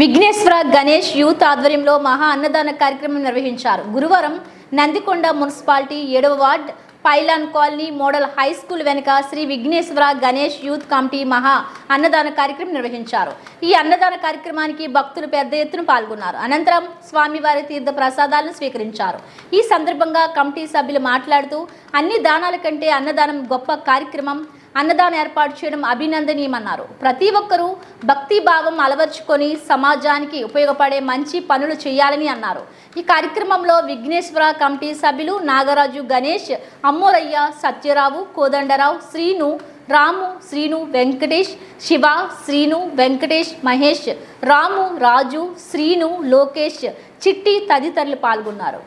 Vighneshwara Ganesh youth ఆధ్వర్యంలో మహా అన్నదాన కార్యక్రమం నిర్వహించారు. గురువారం నందికొండ మున్సిపాలిటీ 7వ ward pylon colony model high school వెనుక శ్రీ విఘ్నేశ్వర గణేష్ యూత్ కమిటీ మహా అన్నదాన కార్యక్రమం నిర్వహించారు. ఈ అన్నదాన కార్యక్రమానికి భక్తులు పెద్ద ఎత్తున పాల్గొన్నారు. అనంతరం స్వామివారి తీర్థ ప్రసాదాలను స్వీకరించారు. ఈ సందర్భంగా కమిటీ సభ్యులు మాట్లాడుతూ అన్ని దానాల కంటే అన్నదానం గొప్ప కార్యక్రమం, అన్నదానం ఏర్పాటు చేయడం అభినందనీయమన్నారు. ప్రతి ఒక్కరూ భక్తి భావం అలవర్చుకొని సమాజానికి ఉపయోగపడే మంచి పనులు చేయాలని అన్నారు. ఈ కార్యక్రమంలో విఘ్నేశ్వర కమిటీ సభ్యులు నాగరాజు, గణేష్, అమ్మోరయ్య, సత్యరావు, కోదండరావు, శ్రీను, రాము, శ్రీను, వెంకటేష్, శివ, శ్రీను, వెంకటేష్, మహేష్, రాము, రాజు, శ్రీను, లోకేష్, చిట్టి తదితరులు పాల్గొన్నారు.